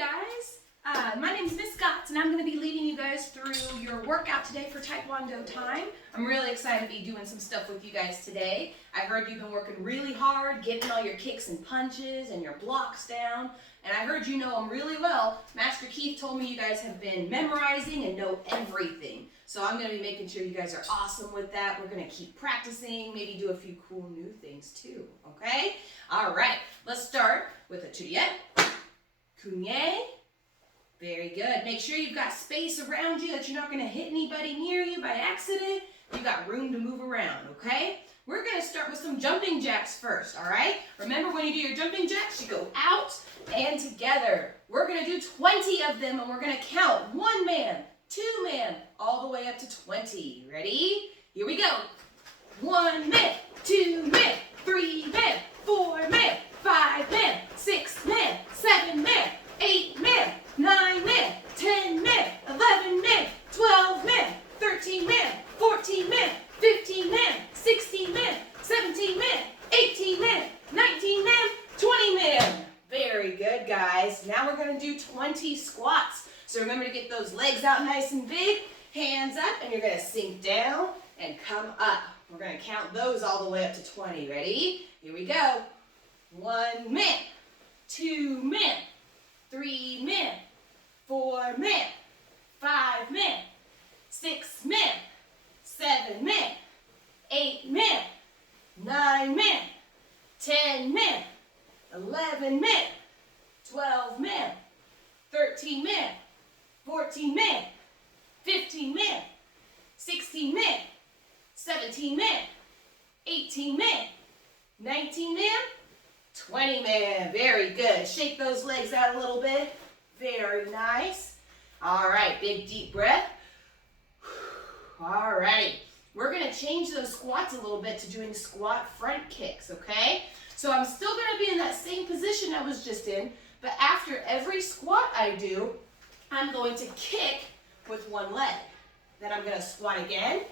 Guys, my name is Miss Gatz and I'm going to be leading you guys through your workout today for Taekwondo time. I'm really excited to be doing some stuff with you guys today. I heard you've been working really hard, getting all your kicks and punches and your blocks down, and I heard you know them really well. Master Keith told me you guys have been memorizing and know everything. So I'm going to be making sure you guys are awesome with that. We're going to keep practicing, maybe do a few cool new things too, okay? All right, let's start with a Turriette, Cunye. Very good. Make sure you've got space around you, that you're not going to hit anybody near you by accident. You've got room to move around, okay? We're going to start with some jumping jacks first, all right? Remember when you do your jumping jacks, you go out and together. We're going to do 20 of them, and we're going to count 1 man, 2 man, all the way up to 20. Ready? Here we go. 1 man, 2 man, 3 man, 4 man, 5 man, 6 man, 7 man, 8 men, 9 men, 10 men, 11 men, 12 men, 13 men, 14 men, 15 men, 16 men, 17 men, 18 men, 19 men, 20 men. Very good, guys. Now we're going to do 20 squats. So remember to get those legs out nice and big, hands up, and you're going to sink down and come up. We're going to count those all the way up to 20. Ready? Here we go. 1 man, 2 men, 3 men, 4 men, 5 men, 6 men, 7 men, 8 men, 9 men, 10 men, 11 men, 12 men, 13 men, 14 men, 15 men, 16 men, 17 men, 18 men, 19 men, 20 men. Very good. Shake those legs out a little bit. Very nice. All right, big deep breath. All right. We're going to change those squats a little bit to doing squat front kicks, okay? So I'm still going to be in that same position I was just in, but after every squat I do, I'm going to kick with one leg. Then I'm going to squat again,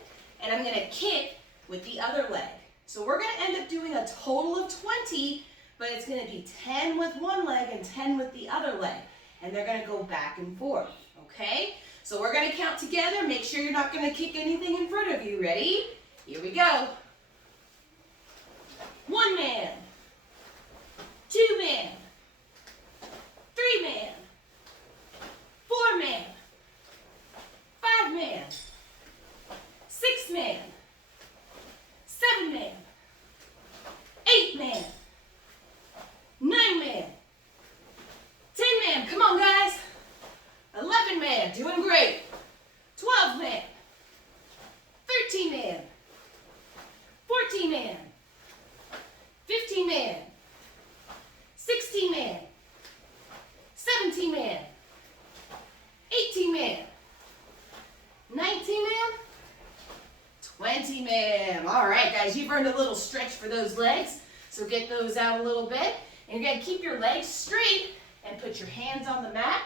and I'm going to kick with the other leg. So we're going to end up doing a total of 20, but it's going to be 10 with one leg and 10 with the other leg. And they're going to go back and forth, okay? So we're going to count together. Make sure you're not going to kick anything in front of you. Ready? Here we go. 1 man, 2 man, 3 man, 4 man, 5 man, 6 man, 7 man, 8 man, 9 man, 10 man, come on guys, 11 man, doing great, 12 man, 13 man, 14 man, 15 man, 16 man, 17 man, 18 man, 19 man, 20 man. All right guys, you've earned a little stretch for those legs, so get those out a little bit. And you're going to keep your legs straight and put your hands on the mat.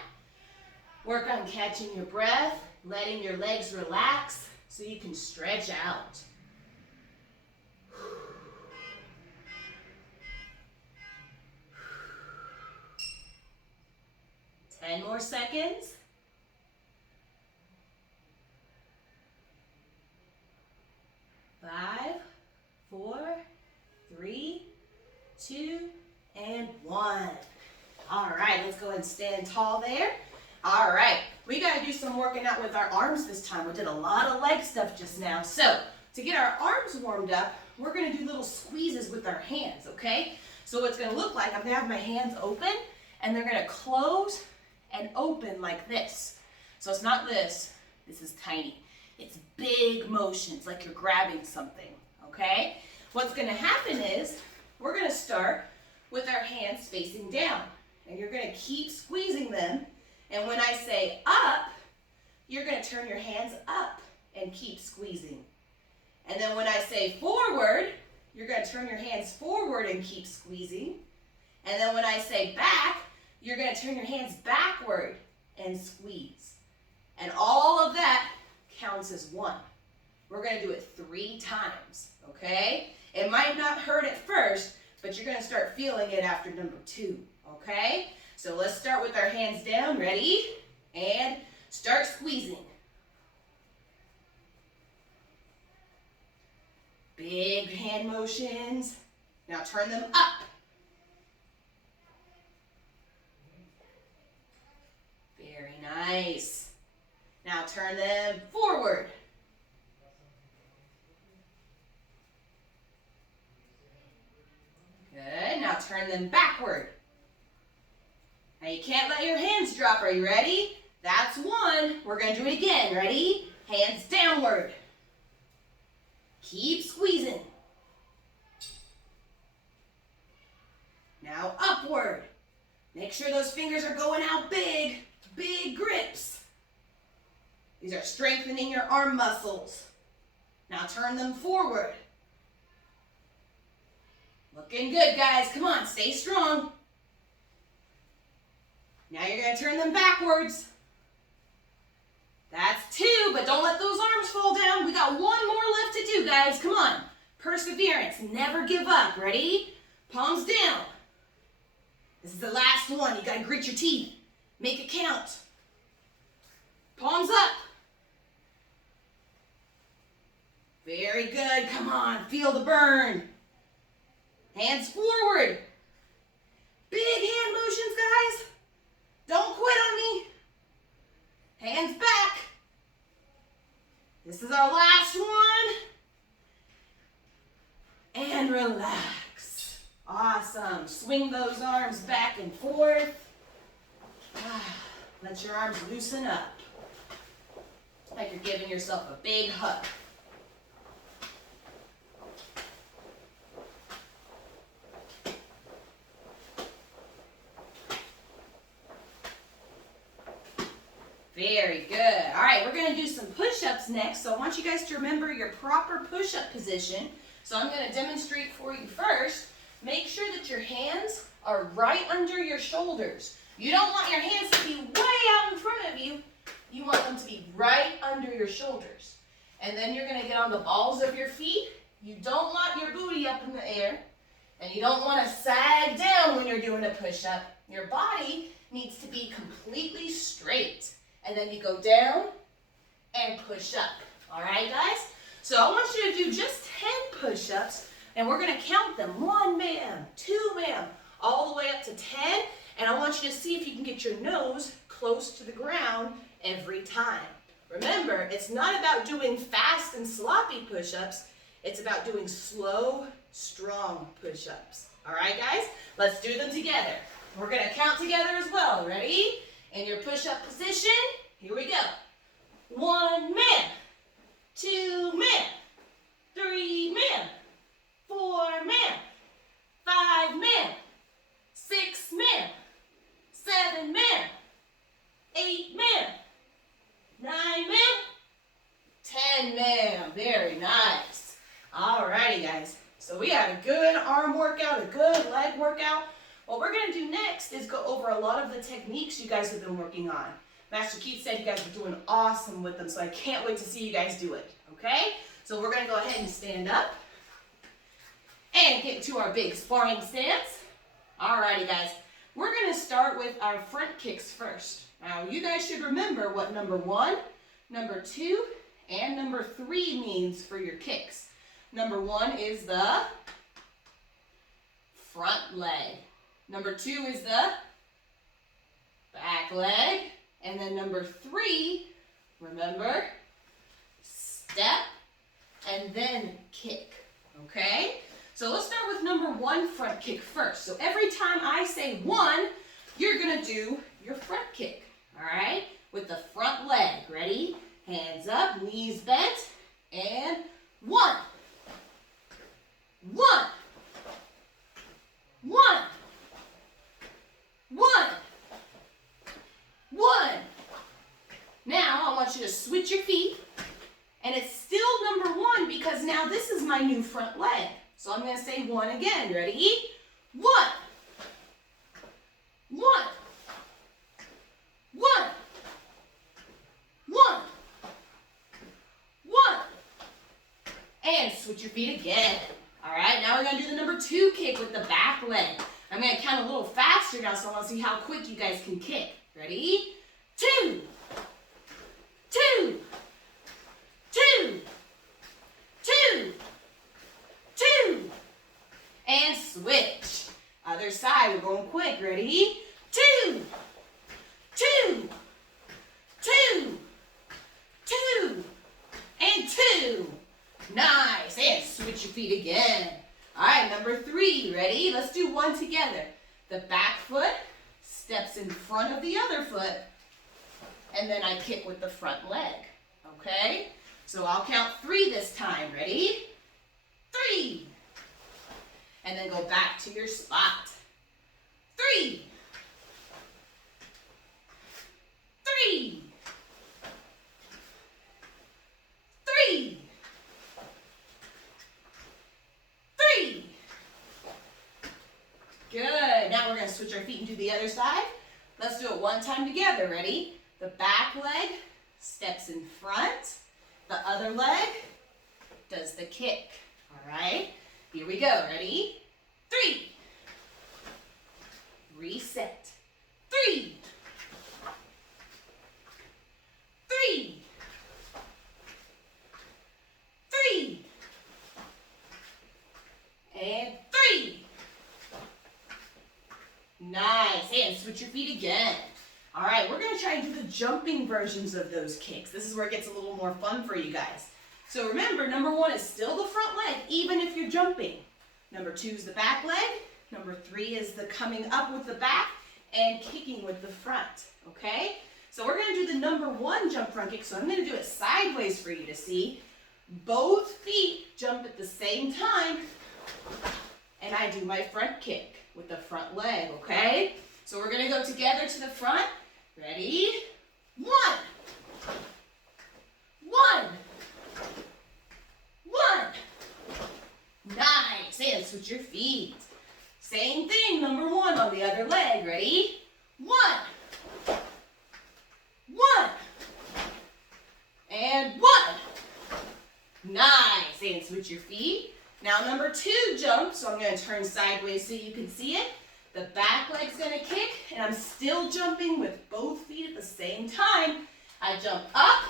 Work on catching your breath, letting your legs relax so you can stretch out. 10 more seconds. 5, 4, 3, 2, and 1. All right, let's go ahead and stand tall there. All right, we got to do some working out with our arms this time. We did a lot of leg stuff just now. So to get our arms warmed up, we're going to do little squeezes with our hands, okay? So what it's going to look like, I'm going to have my hands open, and they're going to close and open like this. So it's not this. This is tiny. It's big motions, like you're grabbing something, okay? What's going to happen is we're going to start with our hands facing down, and you're going to keep squeezing them. And when I say up, you're going to turn your hands up and keep squeezing. And then when I say forward, you're going to turn your hands forward and keep squeezing. And then when I say back, you're going to turn your hands backward and squeeze. And all of that counts as 1. We're going to do it 3 times, okay? It might not hurt at first, but you're going to start feeling it after number 2, okay? So let's start with our hands down. Ready? And start squeezing. Big hand motions. Now turn them up. Very nice. Now turn them forward. Good. Now turn them backward. Now you can't let your hands drop. Are you ready? That's one. We're going to do it again. Ready? Hands downward. Keep squeezing. Now upward. Make sure those fingers are going out big. Big grips. These are strengthening your arm muscles. Now turn them forward. Looking good, guys. Come on, stay strong. Now you're going to turn them backwards. That's two, but don't let those arms fall down. We got one more left to do, guys. Come on. Perseverance. Never give up. Ready? Palms down. This is the last one. You got to grit your teeth. Make it count. Palms up. Very good. Come on. Feel the burn. Hands forward. Big hand motions, guys. Don't quit on me. Hands back. This is our last one. And relax. Awesome. Swing those arms back and forth. Let your arms loosen up. Like you're giving yourself a big hug. Very good. All right, we're going to do some push-ups next. So I want you guys to remember your proper push-up position. So I'm going to demonstrate for you first. Make sure that your hands are right under your shoulders. You don't want your hands to be way out in front of you. You want them to be right under your shoulders. And then you're going to get on the balls of your feet. You don't want your booty up in the air. And you don't want to sag down when you're doing a push-up. Your body needs to be completely straight. And then you go down and push up. All right, guys? So I want you to do just 10 push-ups, and we're going to count them. 1, ma'am, 2, ma'am, all the way up to 10. And I want you to see if you can get your nose close to the ground every time. Remember, it's not about doing fast and sloppy push-ups. It's about doing slow, strong push-ups. All right, guys? Let's do them together. We're going to count together as well. Ready? In your push-up position, here we go. 1, man. 2, man. 3, man. 4, man. 5, man. 6, man. 7, man. 8, man. 9, man. 10, man. Very nice. All righty, guys. So we had a good arm workout, a good leg workout. What we're going to do next is go over a lot of the techniques you guys have been working on. Master Keith said you guys were doing awesome with them, so I can't wait to see you guys do it, okay? So we're going to go ahead and stand up and get to our big sparring stance. Alrighty, guys. We're going to start with our front kicks first. Now, you guys should remember what number 1, number 2, and number 3 means for your kicks. Number 1 is the front leg. Number 2 is the back leg. And then number 3, remember, step and then kick, okay? So let's start with number 1 front kick first. So every time I say 1, you're gonna do your front kick, all right? With the front leg, ready? Hands up, knees bent, and 1. 1. 1. 1. 1. Now I want you to switch your feet, and it's still number 1 because now this is my new front leg. So I'm going to say 1 again. Ready? 1. 1. 1. 1. 1. And switch your feet again. All right, now we're going to do the number 2 kick with the back leg. I'm going to count a little faster now, so I want to see how quick you guys can kick. Ready? 2, 2, 2, 2, 2, and switch. Other side, we're going quick. Ready? 2, 2, 2, 2, and 2. Nice. And switch your feet again. All right, number 3. Ready? Let's do one together. The back foot steps in front of the other foot, and then I kick with the front leg. Okay? So I'll count 3 this time. Ready? 3. And then go back to your spot. 3. 3. 3. 3. Good. Now we're going to switch our feet and do the other side. Let's do it one time together. Ready? The back leg steps in front. The other leg does the kick. All right? Here we go. Ready? 3. Reset. 3. 3. 3. And 3. Nice. And switch your feet again. All right, we're going to try and do the jumping versions of those kicks. This is where it gets a little more fun for you guys. So remember, number 1 is still the front leg, even if you're jumping. Number 2 is the back leg. Number 3 is the coming up with the back and kicking with the front, okay? So we're going to do the number 1 jump front kick. So I'm going to do it sideways for you to see. Both feet jump at the same time, and I do my front kick with the front leg, okay? So we're going to go together to the front. Ready? 1. 1. 1. Nice. And switch your feet. Same thing, number 1 on the other leg. Ready? 1. 1. And 1. Nice. And switch your feet. Now number 2 jump, so I'm going to turn sideways so you can see it. The back leg's going to kick, and I'm still jumping with both feet at the same time. I jump up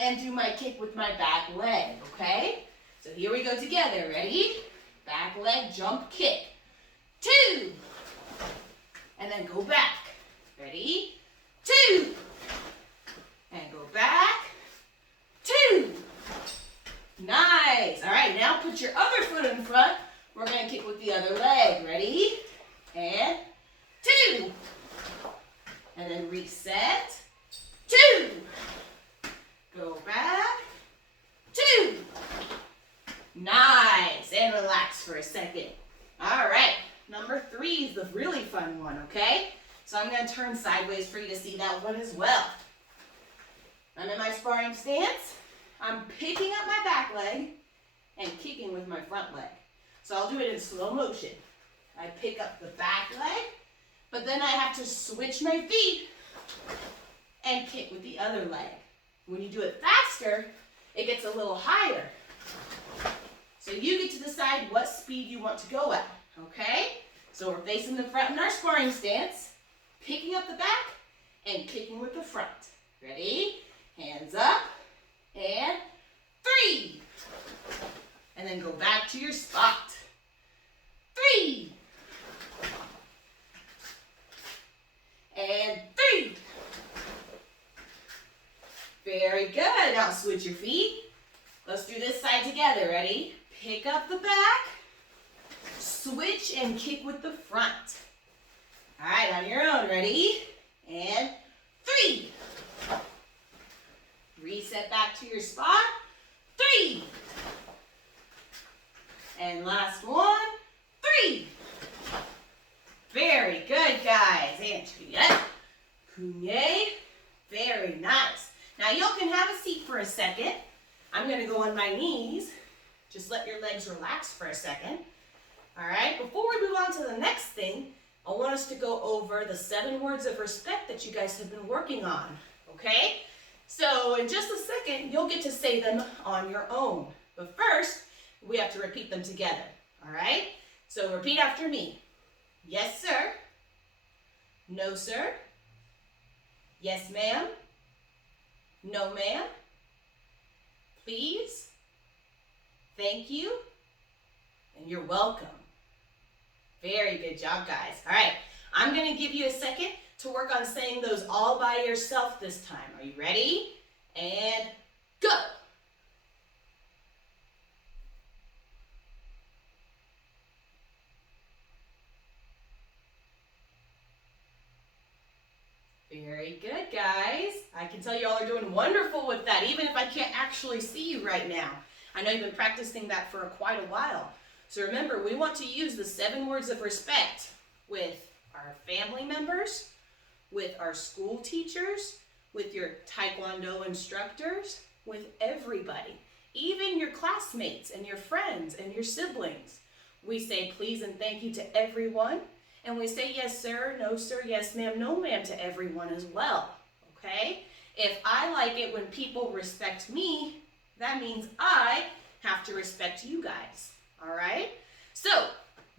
and do my kick with my back leg, okay? So here we go together. Ready? Back leg, jump, kick. 2. And then go back. Ready? 2. And go back. 2. Nice. All right, now put your other foot in front. We're going to kick with the other leg. Ready? And 2. And then reset. 2. Go back. 2. Nice. And relax for a second. All right. Number 3 is the really fun one, okay? So I'm going to turn sideways for you to see that one as well. I'm in my sparring stance. I'm picking up my back leg and kicking with my front leg. So I'll do it in slow motion. I pick up the back leg, but then I have to switch my feet and kick with the other leg. When you do it faster, it gets a little higher. So you get to decide what speed you want to go at, okay? So we're facing the front in our sparring stance, picking up the back and kicking with the front. Ready? Hands up, and 3. And then go back to your spot. 3. And 3. Very good. Now switch your feet. Let's do this side together. Ready? Pick up the back, switch and kick with the front. All right, on your own. Ready? And 3. Reset back to your spot. 3. And last one. 3. Very good, guys. And triette, kunye. Very nice. Now you can have a seat for a second. I'm going to go on my knees. Just let your legs relax for a second. All right, before we move on to the next thing, I want us to go over the 7 words of respect that you guys have been working on, okay? So in just a second, you'll get to say them on your own. But first, we have to repeat them together, all right? So repeat after me. Yes, sir. No, sir. Yes, ma'am. No, ma'am. Please. Thank you. And you're welcome. Very good job, guys. All right, I'm going to give you a second to work on saying those all by yourself this time. Are you ready? And go. Very good, guys. I can tell you all are doing wonderful with that, even if I can't actually see you right now. I know you've been practicing that for quite a while. So remember, we want to use the 7 words of respect with our family members, with our school teachers, with your Taekwondo instructors, with everybody, even your classmates and your friends and your siblings. We say please and thank you to everyone, and we say yes sir, no sir, yes ma'am, no ma'am to everyone as well, okay? If I like it when people respect me, that means I have to respect you guys, all right? So,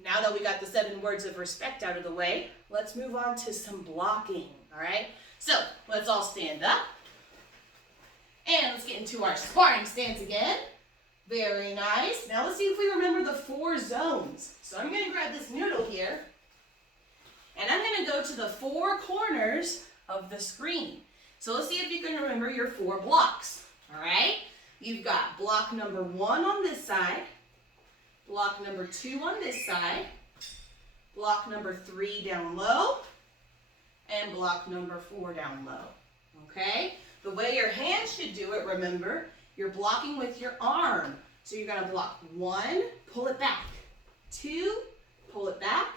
now that we got the 7 words of respect out of the way, let's move on to some blocking, all right? So, let's all stand up. And let's get into our sparring stance again. Very nice. Now let's see if we remember the 4 zones. So I'm going to grab this noodle here, and I'm going to go to the 4 corners of the screen. So let's see if you can remember your 4 blocks, all right? You've got block number 1 on this side, block number 2 on this side, block number 3 down low, and block number 4 down low, okay? The way your hand should do it, remember, you're blocking with your arm. So you're gonna block 1, pull it back, 2, pull it back,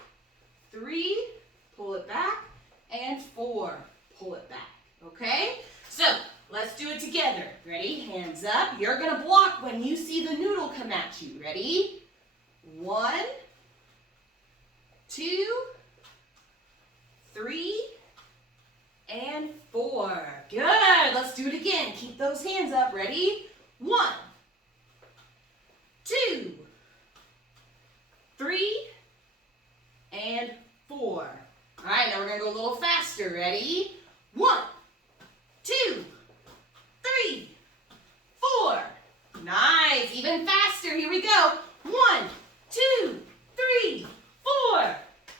3, pull it back, and 4, pull it back, okay? So let's do it together. Ready? Hands up. You're gonna block when you see the noodle come at you. Ready? 1, 2, 3, and 4. Good. Let's do it again. Keep those hands up. Ready? 1, 2, 3, and 4. All right, now we're going to go a little faster. Ready? 1, 2, 3, 4. Nice. Even faster. Here we go. 1, 2, 3, 4.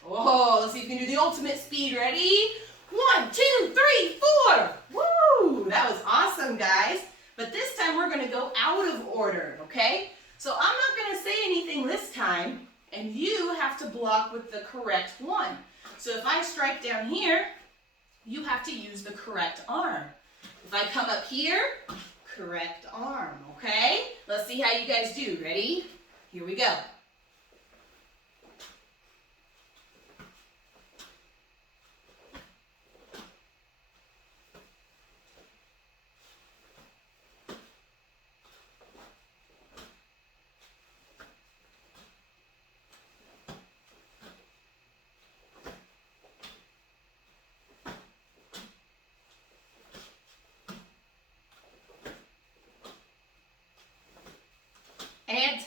Oh, let's see if you can do the ultimate speed. Ready? 1, 2, 3, 4. Woo! That was awesome, guys. But this time we're going to go out of order, okay? So I'm not going to say anything this time, and you have to block with the correct one. So if I strike down here, you have to use the correct arm. If I come up here, correct arm, okay? Let's see how you guys do. Ready? Here we go. And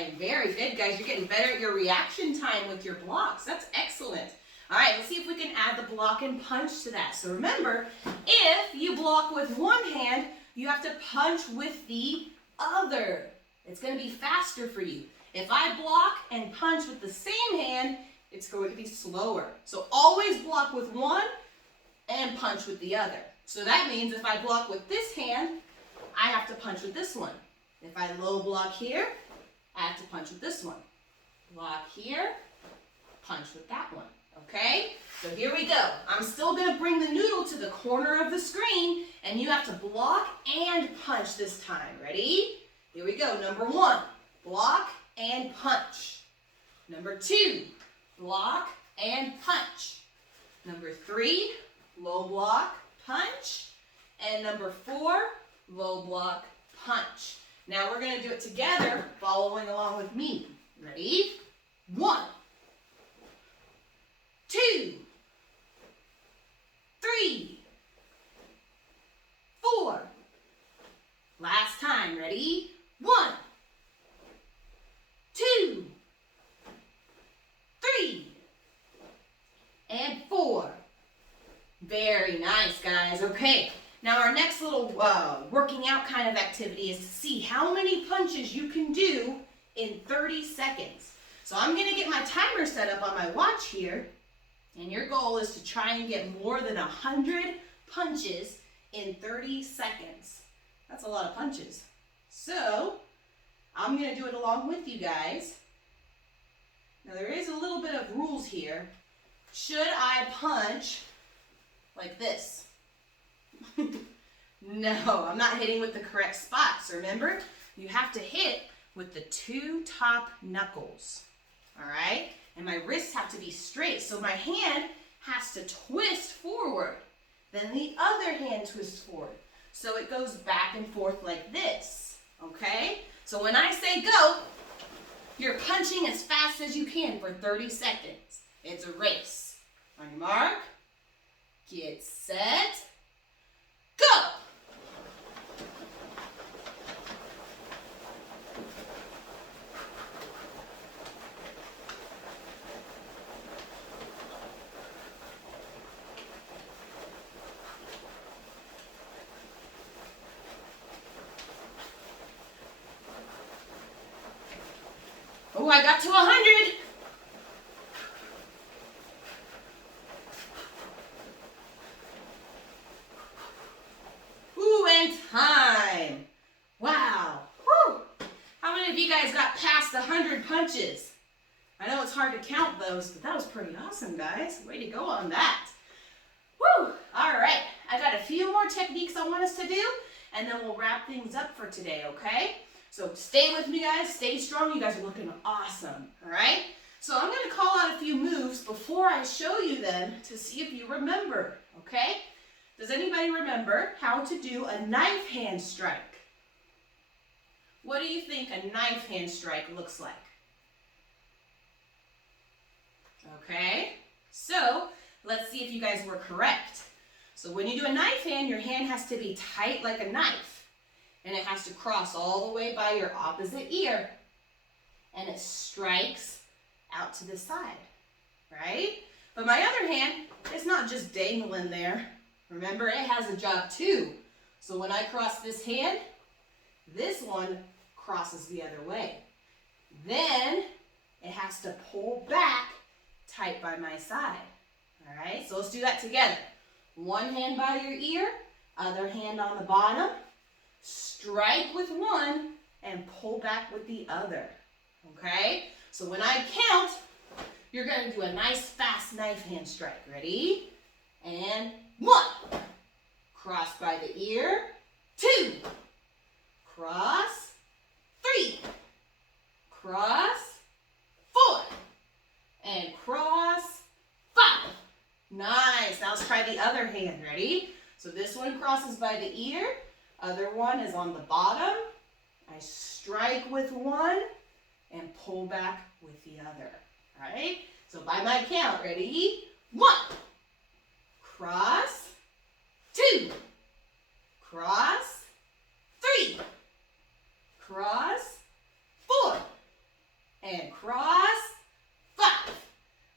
time. Very good, guys. You're getting better at your reaction time with your blocks. That's excellent. All right, let's see if we can add the block and punch to that. So remember, if you block with one hand, you have to punch with the other. It's going to be faster for you. If I block and punch with the same hand, it's going to be slower. So always block with one and punch with the other. So that means if I block with this hand, I have to punch with this one. If I low block here, I have to punch with this one. Block here, punch with that one, okay? So here we go. I'm still gonna bring the noodle to the corner of the screen, and you have to block and punch this time. Ready? Here we go. Number 1, block and punch. Number 2, block and punch. Number 3, low block, punch. And number 4, low block, punch. Now we're going to do it together, following along with me. Ready? 1, 2, 3, 4. Last time. Ready? 1, 2, 3, Very nice, guys. Okay, now our next little working out kind of activity is to see how many punches you can do in 30 seconds. So I'm gonna get my timer set up on my watch here, and your goal is to try and get more than 100 punches in 30 seconds. That's a lot of punches. So I'm gonna do it along with you guys. Now there is a little bit of rules here. Should I punch like this? No, I'm not hitting with the correct spots. Remember, you have to hit with the 2 top knuckles, all right? And my wrists have to be straight, so my hand has to twist forward. Then the other hand twists forward. So it goes back and forth like this, okay? So when I say go, you're punching as fast as you can for 30 seconds. It's a race. On your mark, get set, go! Oh, I got to 100. Ooh, and time. Wow. Whew. How many of you guys got past 100 punches? I know it's hard to count those, but that was pretty awesome, guys. Way to go on that. Woo. All right. I got a few more techniques I want us to do, and then we'll wrap things up for today, okay? So stay with me, guys. Stay strong. You guys are looking awesome, all right? So I'm going to call out a few moves before I show you them to see if you remember, okay? Does anybody remember how to do a knife hand strike? What do you think a knife hand strike looks like? Okay, so let's see if you guys were correct. So when you do a knife hand, your hand has to be tight like a knife. And it has to cross all the way by your opposite ear. And it strikes out to the side, right? But my other hand, it's not just dangling there. Remember, it has a job too. So when I cross this hand, this one crosses the other way. Then it has to pull back tight by my side, all right? So let's do that together. One hand by your ear, other hand on the bottom. Strike with one and pull back with the other, okay? So when I count, you're going to do a nice fast knife hand strike. Ready? And 1. Cross by the ear. 2. Cross. 3. Cross. 4. And cross. 5. Nice. Now let's try the other hand. Ready? So this one crosses by the ear. Other one is on the bottom. I strike with one and pull back with the other. All right? So by my count, ready? 1. Cross. 2. Cross. 3. Cross. 4. And cross. 5.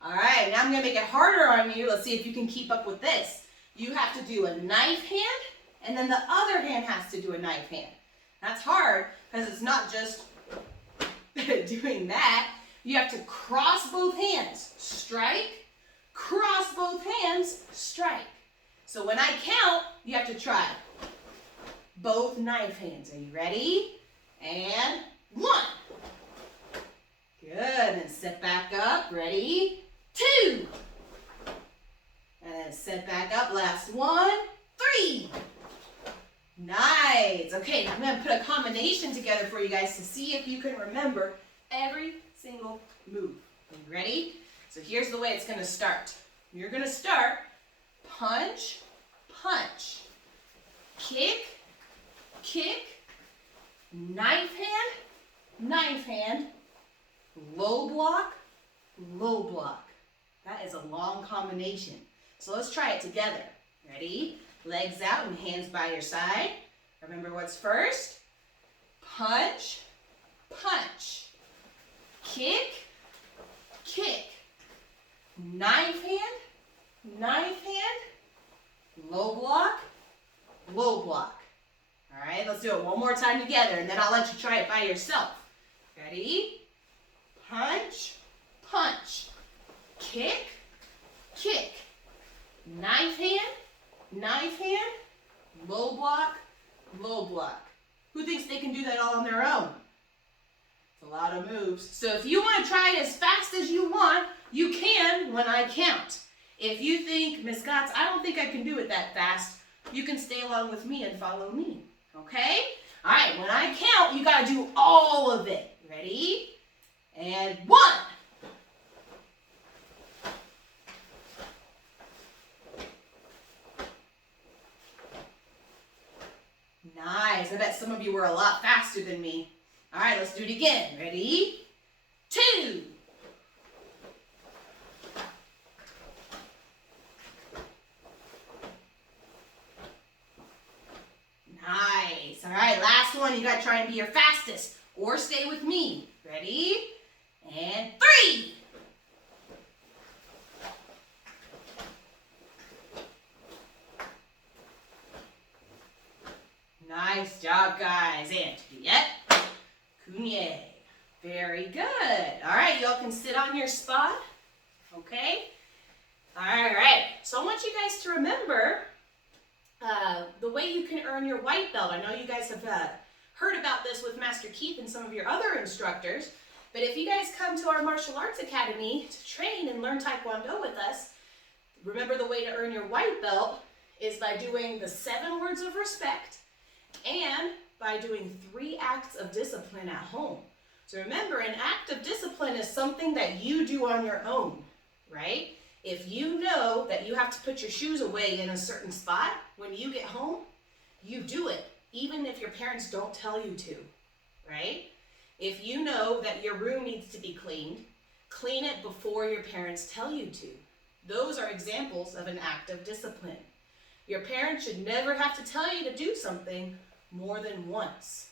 All right, now I'm going to make it harder on you. Let's see if you can keep up with this. You have to do a knife hand. And then the other hand has to do a knife hand. That's hard because it's not just doing that. You have to cross both hands, strike, cross both hands, strike. So when I count, you have to try both knife hands. Are you ready? And 1. Good, and sit back up. Ready? 2. And then sit back up. Last one. 3. Nice. Okay, I'm going to put a combination together for you guys to see if you can remember every single move. Are you ready? So here's the way it's going to start. You're going to start punch, punch, kick, kick, knife hand, low block, low block. That is a long combination. So let's try it together. Ready? Legs out and hands by your side. Remember what's first? Punch, punch. Kick, kick. Knife hand, low block, low block. All right, let's do it one more time together, and then I'll let you try it by yourself. Ready? Punch, punch. Kick, kick. Knife hand, low block, low block. Who thinks they can do that all on their own? It's a lot of moves. So if you want to try it as fast as you want, you can when I count. If you think, Miss Gatz, I don't think I can do it that fast, you can stay along with me and follow me. Okay? All right, when I count, you got to do all of it. Ready? And 1. Nice. I bet some of you were a lot faster than me. All right, let's do it again. Ready? 2. Nice. All right, last one. You got to try and be your fastest or stay with me. Ready? And 3. Nice job, guys. And yet, Kunye. Very good. All right, y'all can sit on your spot. Okay? All right. So I want you guys to remember the way you can earn your white belt. I know you guys have heard about this with Master Keith and some of your other instructors, but if you guys come to our martial arts academy to train and learn Taekwondo with us, remember the way to earn your white belt is by doing the 7 words of respect and by doing 3 acts of discipline at home. So remember, an act of discipline is something that you do on your own, right? If you know that you have to put your shoes away in a certain spot, when you get home, you do it, even if your parents don't tell you to, right? If you know that your room needs to be cleaned, clean it before your parents tell you to. Those are examples of an act of discipline. Your parents should never have to tell you to do something more than once,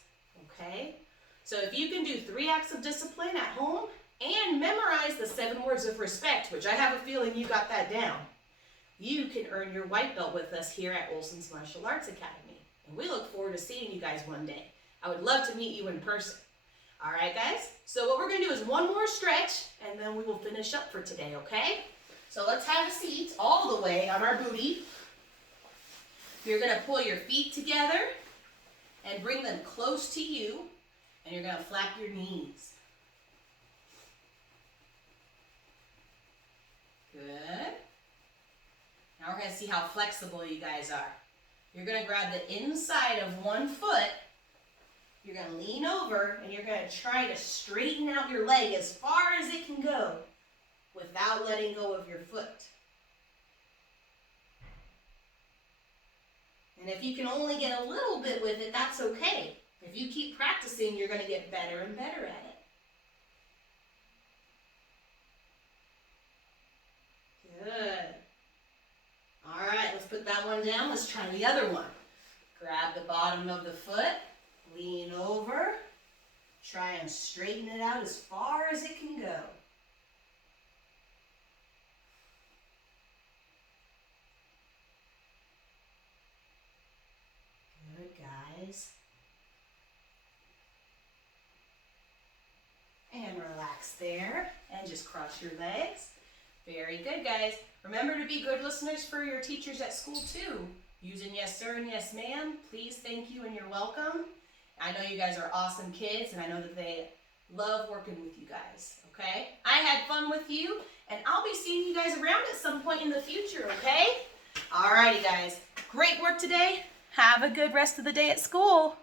okay? So if you can do 3 acts of discipline at home and memorize the 7 words of respect, which I have a feeling you got that down, you can earn your white belt with us here at Olson's Martial Arts Academy. And we look forward to seeing you guys one day. I would love to meet you in person. All right, guys? So what we're going to do is one more stretch, and then we will finish up for today, okay? So let's have a seat all the way on our booty. You're going to pull your feet together and bring them close to you, and you're going to flap your knees. Good. Now we're going to see how flexible you guys are. You're going to grab the inside of one foot. You're going to lean over, and you're going to try to straighten out your leg as far as it can go without letting go of your foot. And if you can only get a little bit with it, that's okay. If you keep practicing, you're going to get better and better at it. Good. All right, let's put that one down. Let's try the other one. Grab the bottom of the foot, lean over, try and straighten it out as far as it can go. Good, guys. And relax there, and just cross your legs. Very good, guys. Remember to be good listeners for your teachers at school, too. Using yes, sir, and yes, ma'am. Please, thank you, and you're welcome. I know you guys are awesome kids, and I know that they love working with you guys, okay? I had fun with you, and I'll be seeing you guys around at some point in the future, okay? Alrighty, guys. Great work today. Have a good rest of the day at school.